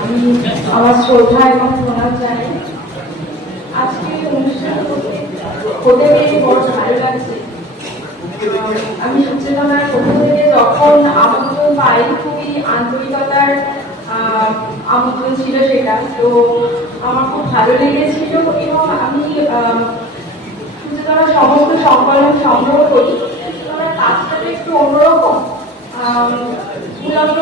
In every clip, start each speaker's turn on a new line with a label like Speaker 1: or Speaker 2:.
Speaker 1: আমি আমার শ্রদ্ধা এবং প্রণাম জানাই আজকে অনুষ্ঠান হতে পেরে বড় ভালো লাগছে। আমি পক্ষ থেকে যখন আমন্ত্রণ খুবই আন্তরিকতার আমন্ত্রণ ছিল সেটা। তো আমার খুব ভালো লেগেছিল এবং আমি আহ, সমস্ত সংকলন সংগ্রহ করি আমার কাজটা একটু অন্যরকম। মূলত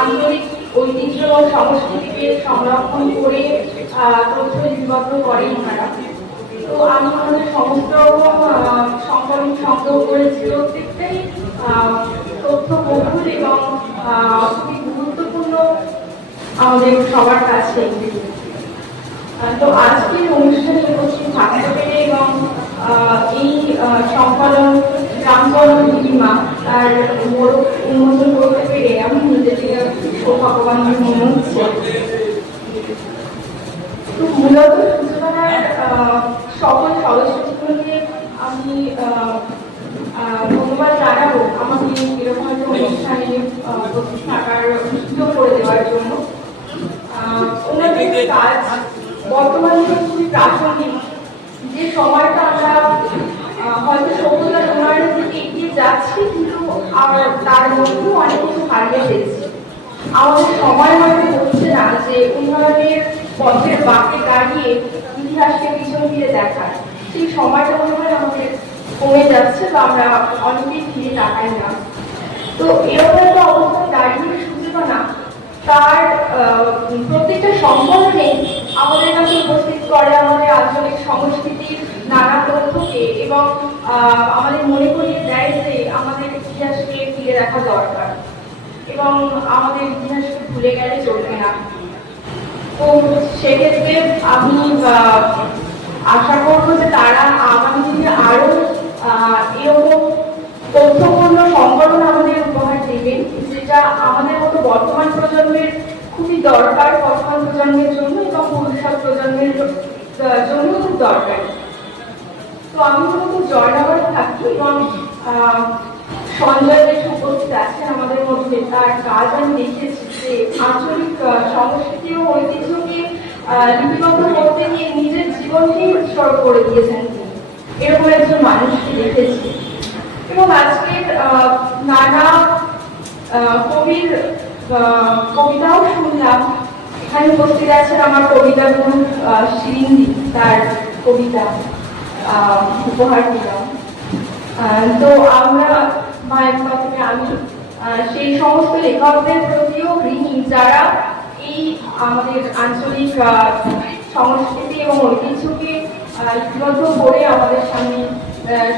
Speaker 1: আন্তরিক ঐতিহ্য ও সংস্কৃতিকে সংরক্ষণ করে তথ্য লিপিবদ্ধ করেন ওনারা তো আমি ওনাদের সমস্ত সংকলন সংগ্রহ করেছি প্রত্যেকটাই তথ্য বহুল এবং খুবই গুরুত্বপূর্ণ আমাদের সবার কাছে। তো আজকের অনুষ্ঠানে উপস্থিত থাকতে পেরে এবং এই সম্পাদন সংকলন গ্রামকরণ তার উন্মোচন করতে পেরে আমি নিজেকে সৌভাগ্যবান মনে হচ্ছে। তো মূলত সূচনার সকল সদস্যগুলোকে আমি ধন্যবাদ জানাব। আমাকে এরকম একটা অনুষ্ঠানে থাকার সুযোগ করে দেওয়ার জন্য আহ, ওনাদের কাজ দাঁড়িয়ে ইতিহাসকে পিছন ফিরে দেখার সেই সময়টা মনে হয় আমাদের কমে যাচ্ছে বা আমরা অনেকেই ফিরে তাকাই না। তো এরকম একটা অবস্থায় দাঁড়িয়ে সূচনা তার সম্পর্কে আমাদের কাছে উপস্থিত করে আমাদের আঞ্চলিক সংস্কৃতির নানা তথ্যকে এবং আমাদের মনে করিয়ে দেয় যে আমাদের ইতিহাসকে ফিরে দেখা দরকার। এবং আমাদের ইতিহাসকে ভুলে গেলে চলবে না। তো সেক্ষেত্রে আমি আশা করব যে তারা আগামী দিনে আরও আহ, এরকম তথ্যপূর্ণ সংকলন আমাদের উপহার দেবেন যেটা আমাদের মতো বর্তমান প্রজন্মের খুবই দরকার বর্তমান প্রজন্মের জন্য এবং ভবিষ্যৎ প্রজন্মের জন্য খুব দরকার। তো আমি মূলত জয়নগরে থাকি এবং সঞ্জয় বেশ উপস্থিত আছেন আমাদের মধ্যে। তার কাজ আমি দেখেছি যে আঞ্চলিক সংস্কৃতি ও ঐতিহ্যকে লিপিবদ্ধ করতে গিয়ে নিজের জীবনকেই উৎসর্গ করে দিয়েছেন এরকম একজন মানুষকে দেখেছি। এবং আজকের নানা কবির কবিতাও শুনলাম। এখানে উপস্থিত আছেন আমার কবিতা গুরু শিরিন্দি তার কবিতা উপহার দিলাম। তো আমরা মায়ের মাধ্যমে আমি সেই সমস্ত লেখকদের প্রতিও ঋণী যারা এই আমাদের আঞ্চলিক সংস্কৃতি এবং ঐতিহ্যকে লিপিবদ্ধ করে আমাদের সামনে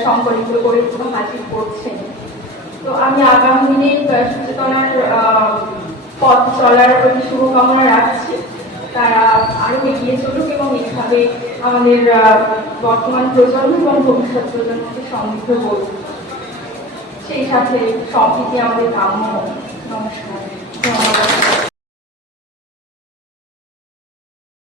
Speaker 1: সংকলিত করে হাজির করছেন। তো আমি আগামী দিনে সচেতনার পথ চলার প্রতি শুভকামনা রাখছি। তারা আরও এগিয়ে চলুক এবং এইভাবে আমাদের বর্তমান প্রজন্ম এবং ভবিষ্যৎ প্রজন্মকে সমৃদ্ধ করুক। সেই সাথে সম্প্রীতি আমাদের কাম্য নমস্কার। ধন্যবাদ।